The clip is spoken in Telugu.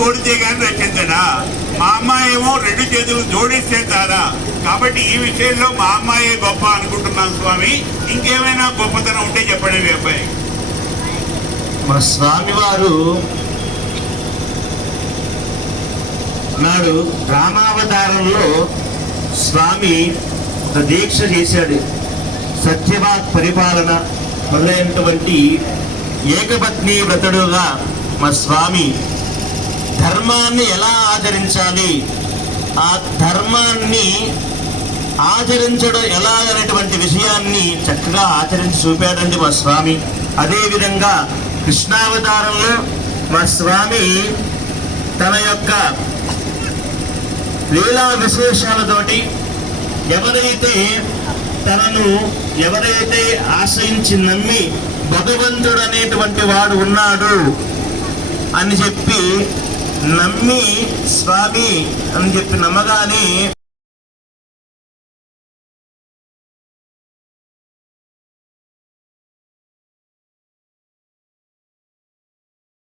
కోడితే గారిని రక్షించడా మా అమ్మాయి ఏమో రెండు చేతులు జోడిస్తే తారా కాబట్టి ఈ విషయంలో మా అమ్మాయి గొప్ప అనుకుంటున్నాను స్వామి. ఇంకేమైనా గొప్పతనం ఉంటే చెప్పండి మీ అబ్బాయి. స్వామి స్వామివారు నాడు రామావతారంలో స్వామి ఒక దీక్ష చేశాడు. సత్యవాత్ పరిపాలన మొదలైనటువంటి ఏకపత్ని వ్రతడుగా మా స్వామి ధర్మాన్ని ఎలా ఆచరించాలి? ఆ ధర్మాన్ని ఆచరించడం ఎలా అనేటువంటి విషయాన్ని చక్కగా ఆచరించి చూపాడండి మా స్వామి. అదేవిధంగా కృష్ణావతారంలో మా స్వామి తన యొక్క లీలా విశేషాలతోటి ఎవరైతే తనను ఎవరైతే ఆశ్రయించి నమ్మి భగవంతుడు అనేటువంటి వాడు ఉన్నాడు అని చెప్పి నమ్మి స్వామి అని చెప్పి నమ్మగానే